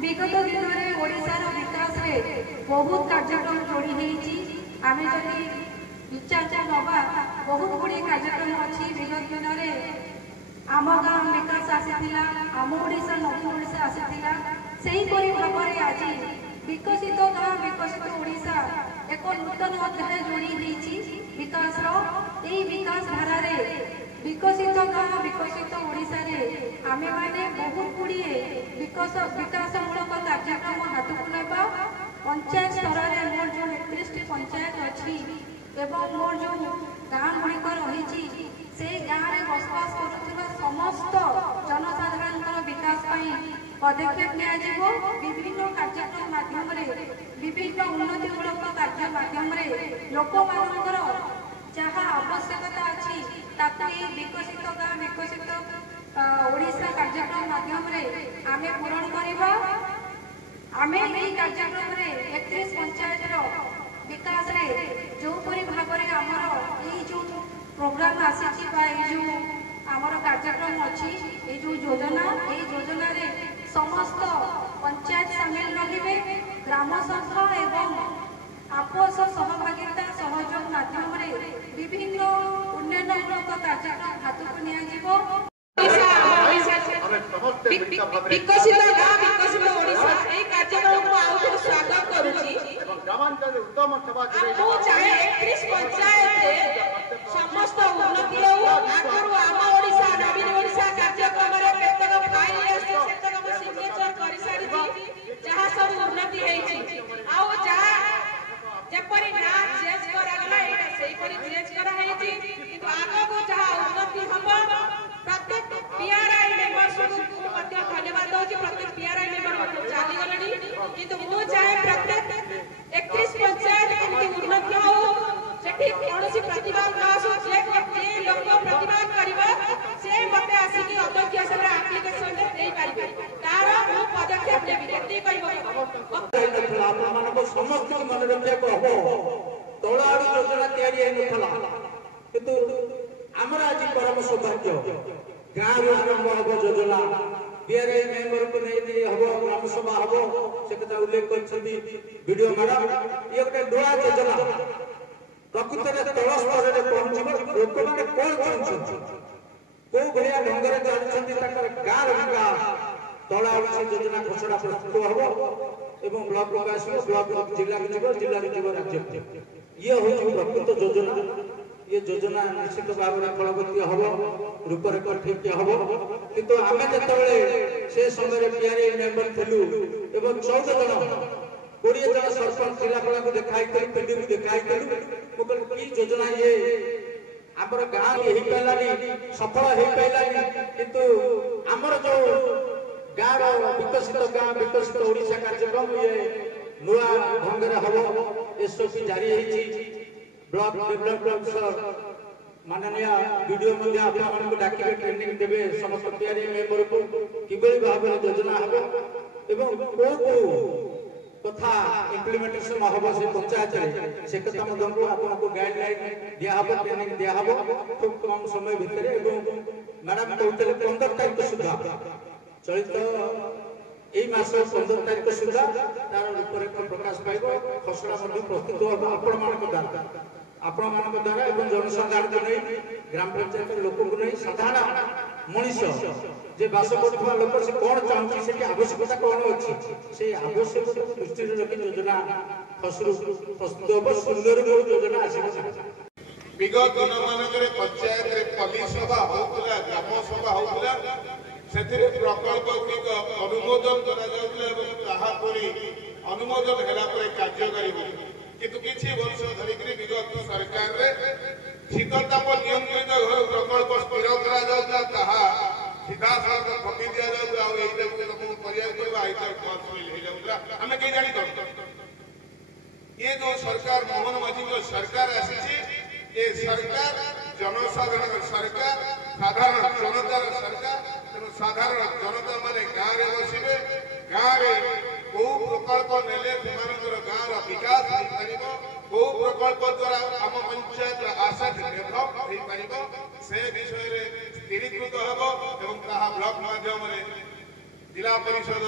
विगत दिन में ओडिशार विकास रे बहुत कार्यक्रम जोड़ी होती आम जदि विचार नवा बहुत गुड़े कार्यक्रम अच्छी विगत दिन में आम गाँव विकास आसीला आम ओडिशा नवीन ओडिशा आसीला सेहीपरि भाव में आज विकसित गाँव विकसित ओडिशा एक नूतन अध्याय जोड़ी होती विकास विकास धारा रे विकसित गाँव विकसित ओडिशा रे आमे माने बहुत गुड़िए विकासमूलक कार्यक्रम हाथ को नेबा पंचायत स्तर में मोर जो 31 पंचायत अच्छी एवं मोर जो गाँव गुड़िक रही से गाँव में बसवास करुवा समस्त जनसाधारण विकास पदक्षेप निया विभिन्न कार्यक्रम माध्यम विभिन्न उन्नतिमूलक कार्य माध्यम लोक मानकर जहाँ आवश्यकता अच्छी विकसित गाँव विकसित ओडिशा कार्यक्रम माध्यम आमे पूरण करवा आमे यही कार्यक्रम 31 पंचायत विकास रे जो परि भाव में आमर जो प्रोग्राम आसी जो आमर कार्यक्रम अच्छी ये जो योजना रे समस्त पंचायत सामिल रहिबे ग्राम संघ एवं आपस सहभागिता सहयोग माध्यम विभिन्न उन्नयनमूलक कार्यक्रम हाथ को निया विकसित गाँव विकसित ओडिशा ए कार्यक्रम को आउट स्वागत करूची ग्रामांचल उत्तम सभा मु चाहे 31 पंचायत रे समस्त उन्नति हो आगरु आम ओडिशा नवीन ओडिशा कार्यक्रम रे केतक फाइल आसी सेतक म सिग्नेचर करि सारी दी जहाँ सब उन्नति हेछि आउ जहाँ जेपरि ना चेंज करा गला एटा सेही परि चेंज करा हेछि किंतु आगो को जहाँ उन्नति हबो प्रत्येक पीआरआई मेंबर को मध्य धन्यवाद दउछि प्रत्येक पीआरआई मेंबर मध्य चाली गलनी किंतु मु चाहे प्रत्येक 31 पंचायत केमति उन्नति हो सेठी कोनोसी प्रतिभा नास जे लोक प्रतिभा करिबा से मते आसी कि अध्यक्ष से एप्लीकेशन दे पारिबे तार मु पदक्षेप लेबी केति करिबो आपण मानको समस्त मन रखे को हो तोलाड़ी योजना तैयारी हे नथला किंतु आमर आज परम सौभाग्य गाँव आरंभ हम योजना बीआरआई मेंबर को नहीं हम ग्राम सभा हम से कथा उल्लेख कर वीडियो मैडम ये गोटे नूआ योजना प्रकृत में तल स्तर में पहुंचब लोक मैंने कौन चाहते कौ भाया ढंग से जानते गाँव विकास तला योजना घोषणा प्रस्तुत हम एवं ब्लॉक को आसो ब्लॉक जिला जिला राज्य ये हूँ प्रकृत योजना ये योजना निश्चित भाव में फलवती हम रूपरेख ठीक हम किंतु आम जो से समय पीआरआई मेंबर थिलु एवं 14 जन 20 जन सरपंच जिलापाल को देखाई पीडी को देखाई की योजना ये आमर गाँव हो पारानी सफल हो पारानी किंतु आमर जो गाँव विकसित ओडिशा कार्यक्रम ये नुआ ढंग से हम एसओपी जारी होती ब्लॉक डेवलपमेंट ऑफिसर माननीय वीडियो मध्य आपण को डाकिबे ट्रेनिंग देबे समस्त पीआरआई मेंबर को किबेली भाव में योजना हबो एवं को कथा इंप्लीमेंटेशन हबो से पंचायत रे से कथा मदन को आपण को गाइडलाइन दिया हबो ट्रेनिंग दिया हबो खूब कम समय भीतर एवं मैडम कहते 15 तारिख सुधा चलित एई मास 15 तारिख सुधा तार रूपरेख प्रकाश पाइबो खसड़ा मध्ये प्रस्तुत हो आपण मानक द्वारा एवं जनसाधारण को नहीं ग्राम पंचायत लोक को नहीं साधारण मनीष जे बास करथवा लोक से कोन चाहूची से आवश्यकता कोन अछि से आवश्यकता दृष्टि रखी योजना खसरू प्रस्तुत हो सुंदर योजना आसी विगत दिन मानकरे पंचायत रे पल्ली सभा होतला ग्राम सभा होतला सेथिरे प्रकल्प गुड़िक अनुमोदन करा जाउतला एवं ताहा परि अनुमोदन हेला परे कार्यकारी हो किंतु किछि वर्ष धरिक विगत सरकार रे शीतलताप नियंत्रित घर प्रकल्प स्थिर करा जाउतला ताहा सीधा साथ फटी दिया जाउतला आ एटा को लोक करिया करबा आइटा खर्च हो जाउतला हमें के जानि ये जो सरकार मोहन माझी जो सरकार आसी ये सरकार जनसाधारण सरकार साधारण जनतार सरकार साधारण जनता माने गाँव में बसबे गाँव में को प्रकल्प नेले गाँव विकास को प्रकल्प द्वारा आम पंचायत आशा डेभलप हो पार से विषय स्थिरीकृत हम ब्लॉक माध्यम जिला परिषद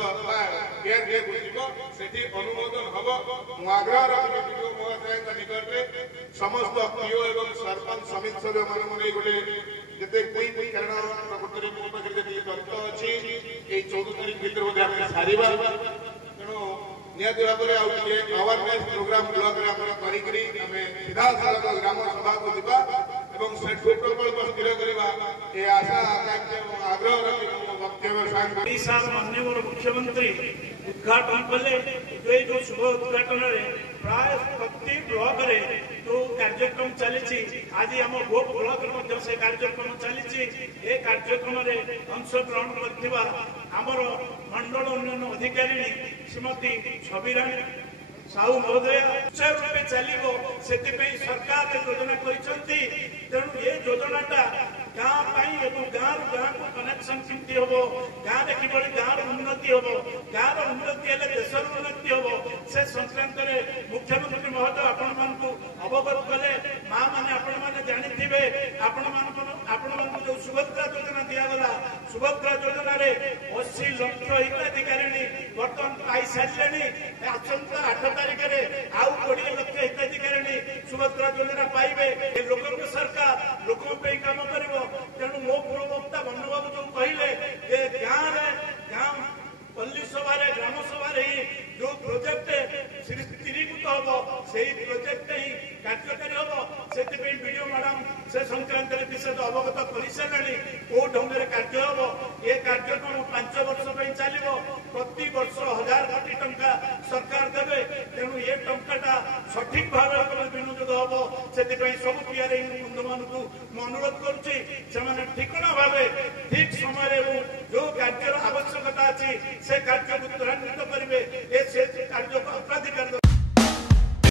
केयर सेठी अनुमोदन हम आग्रह रखी विडीओ महोदय निकट में समस्त पीओ एवं सरपंच समिति सभ्य मान गोटे जिते कोई कारण प्रकृति में मो पाखे तथ्य अच्छी 14 तारीख भितर सारा तेणु निहती भाव में आवेरनेस प्रोग्राम ब्लॉक रे सीधा साल ग्राम सभा को जीवा एवं सेठू प्रकल्प स्थिर करवा ये आशा आकांक्षा आग्रह रखी वक्तव्य माननीय मुख्यमंत्री उद्घाटन कले जो शुभ उद्घाटन प्राय प्रति ब्लॉक रे जो कार्यक्रम चली आज आम गोप ब्लॉक से कार्यक्रम चली कार्यक्रम अंशग्रहण कर मंडल उन्नयन अधिकारी श्रीमती छबिराणी साहू महोदय सुचारू रूपे चलो से सरकार योजना तेणु ये योजनाटा गाँ गाँ गाँ को कनेक्शन केमती हम गाँव कि गाँव उन्नति हम गाँव उन्नति देश उन्नति हम से संक्रांत में मुख्यमंत्री महोदय आपण अवगत कले माँ मैंने आपण मैंने जानी आपण जो सुभद्रा योजना दिगला सुभद्रा योजना 80 लाख हिताधिकारी बर्तमान पाई सारे आसंता 8 तारिख में आउ 20 लाख हिताधिकारी सुभद्रा योजना पाइबे लोक सरकार लोक काम कर तेणु मो प्रवक्ता बन्नबाबू जो कहले गाँव पल्ली सभा ग्राम सभा जो प्रोजेक्ट स्थिरीभूत हम से प्रोजेक्ट ही कार्यकारी हम से वीडियो मैडम से संक्रांत विशेष अवगत कर सारे कौ ढंग से कार्य हम ये कार्यक्रम 5 वर्ष चलो प्रति वर्ष 1000 कोटी टंका सरकार देवे तेणु ये टंका सठिक भाव विनियोग हम से सब पीआरआई बंधु मान अनुरोध करुच्ची ठिकना भाव ठीक समय जो कार्य आवश्यकता अच्छी से कार्य को त्वरान्वित करेंगे कार्य को अग्राधिकार